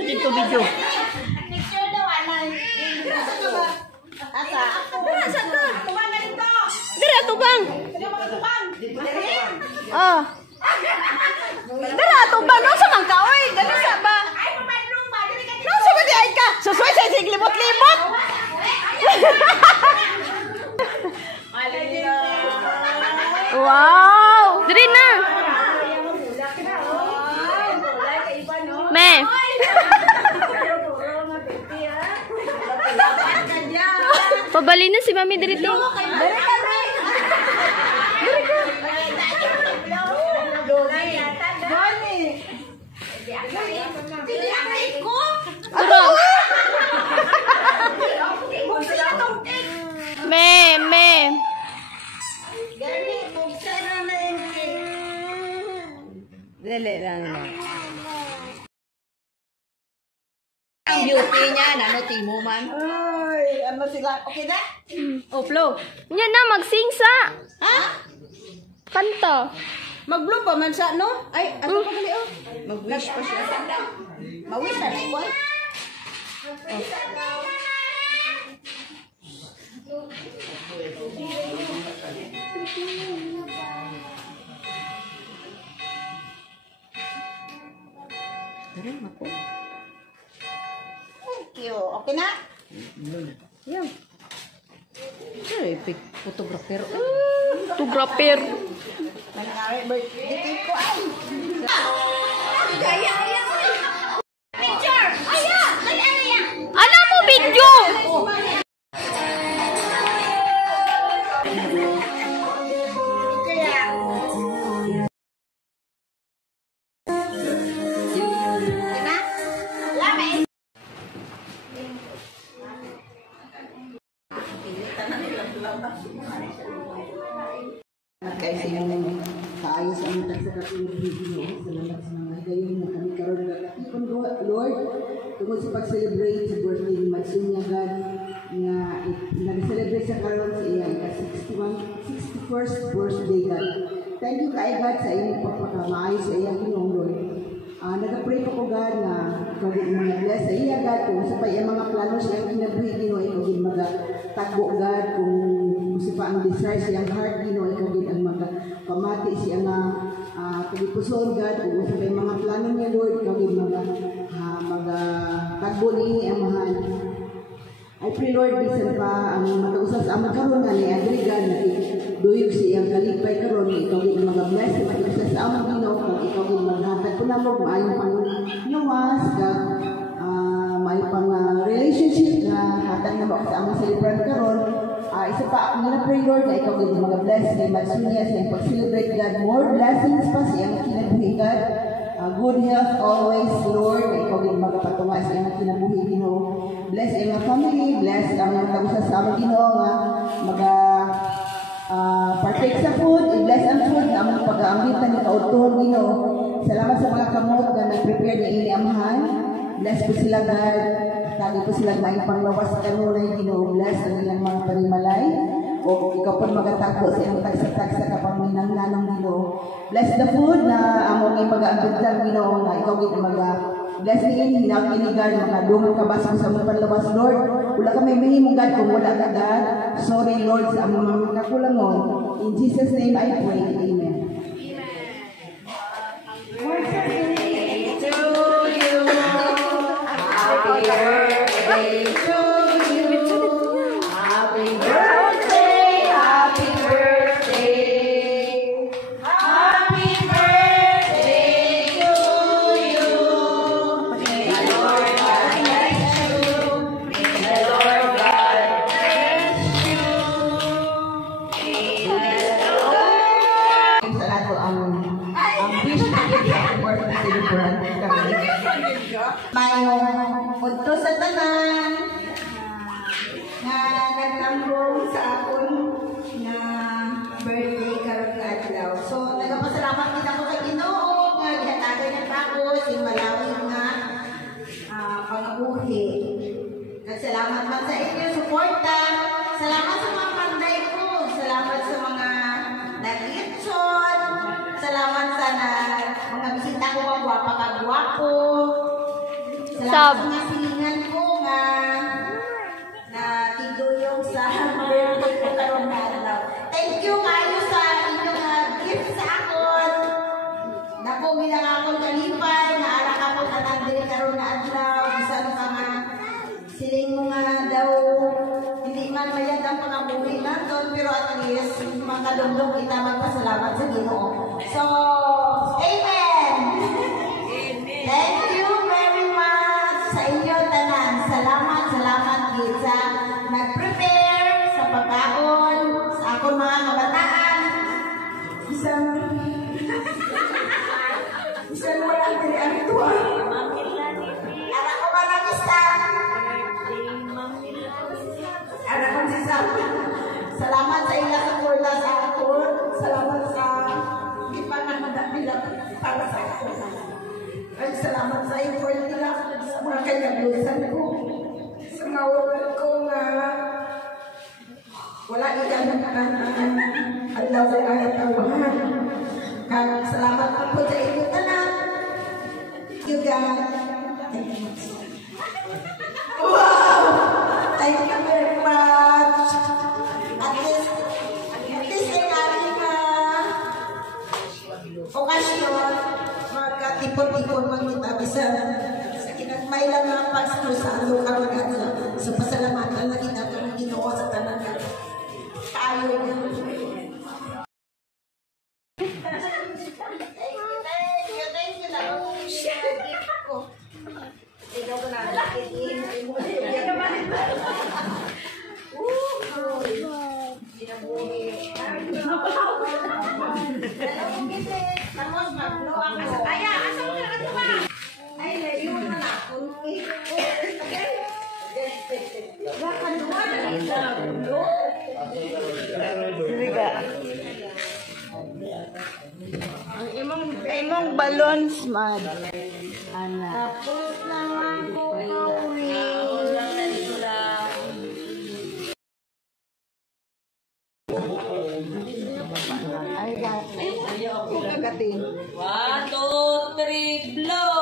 Dito video. Dira tubang. Oh. Dira tubang no sa man ka oy, dali sa ba? No sa ba di ay ka? Susoy sa sig limot-limot. Wow! Diri na. Me. Pabali na si Mami diri to. Diri ka. Diri ka. Turo. Me. Dali lang. Ang beauty niya, ano, timo man. Ay, ano sila? Okay na? Oh, flow. Yan na, magsing sa. Ha? Kanta. Mag-blow pa man siya, no? Ay, ano pa gali, oh? Mag-wish pa siya. Ma-wish na, like what? Thank you. Okay na? Yan. Ay, photographer. Photographer. Nangyari, birthday ko ay. Picture! Aya! Aya! Ano mo video? Kasi yung kaayos ang tagsakatulog video, salamat sa mga gayon na kami karoon na katipon, Lord, tungkol sa pag-celebrate sa birthday ni Matsunya God, nga nag-celebrate sa karoon sa iya, 61st birthday God. Thank you kay God sa inyong pagpakamaayos sa iya, Ginong Lord. Nag-pray po ko God na ikaw din mga bless sa iya God, kung sa pa iya mga plano siya ang kinabuhi, Ginoo, ikaw din mag-tagbo God, kung kasi pa ang desire siyang heart, Ginoo, ikaw din ang pamati siya nga pag-ipuson, God, kung sa may mga plano niya, Lord, ikaw din mag-tagbo niya ang mahal. I pray, Lord, bisan pa ang matausas ang magkaroon nga ni Adrigan, duyog siyang kalipay karon, ikaw din ang mag-bless, matausas sa amang Ginoo, kung ikaw din maghatag po na mo, maayong pang-nawas, may pang relationship na hatag na mo sa amang celebrant karon. Isa pa, ang na-pray, Lord, na ikaw din mag-bless kay Matsunya sa iyong pag-celebrate, God. More blessings pa sa iyong kinabuhi, God. Good health always, Lord. Ikaw din magpatunga sa iyong kinabuhi, Ginoo. Bless iyong family, bless ang mga tagusa sa aming Ginoo nga partake sa food, i-bless ang food na aming pag-aambitan ni kautuhon, Ginoo. Salamat sa mga kamot na nag-prepare ni Ini Amahan. Bless po sila, God. Lagi po sila na panglawas sa kanunay, Ginoo. Bless ang ilang mga panimalay. O ikaw po magatagpo sa iyong tagsa-tagsa kapaminang nanong, Ginoo. Bless the food na among mag-aambit lang, Ginoo, na ikaw din bless niyo, hinakinigan, mga dumang kabas mo sa mga panlawas, Lord. Wala ka may mahimong, God, kung wala ka, God. Sorry, Lord, sa among mga kakulangon. In Jesus' name I pray. Amen. Mayong punto sa tanan nga nagtambong sa akon na birthday karon nga adlaw. So nagapasalamat kita ko kay Ginoo nga gihatagay na ako sa malawig nga pag-abuhi. Salamat man sa inyo suporta. Salamat sa mga panday ko. Salamat sa mga love. Sa mga silingan ko nga na tiguyong sa birthday ko karon na adlaw. Thank you kayo sa inyong gift sa akon. Dako bilang akong kalipay na ara ka po kanang diri karon na adlaw. Bisan ka nga siling mo nga daw hindi man mayad ang pangabuhi naton pero at least makadumdum kita magpasalamat sa Ginoo. So, amen. Thank you very much sa inyo tanan. Salamat gid sa nag-prepare sa pagkaon sa akong mga kabataan. Bisan wala diri ang tuwa. Anak ko barangista. Anak ko si Sam. Salamat sa ila sa kurla sa akon. Salamat sa ipananadak nila para sa akon. Ay, salamat sa effort nila sa mga kanyaglusan ko. Sa mga wawan ko nga wala iyan ang adlaw sa ayat-awahan. Salamat po sa inyo tanan. Thank you, God. Thank you much. Wow! Thank you very much. At least ay aking okasyon, magkatipon-tipon man kita bisan sa kinagmay lang ang pagsulo sa alo karon sa pasalamatan na kita kang Ginoo sa tanan nga kaayo niya. Thank you na ako gift ko. Ikaw ko na Ang imong balloons man. Ana. tapos naman ko Ay, kagatin. 1, 2, 3, blow!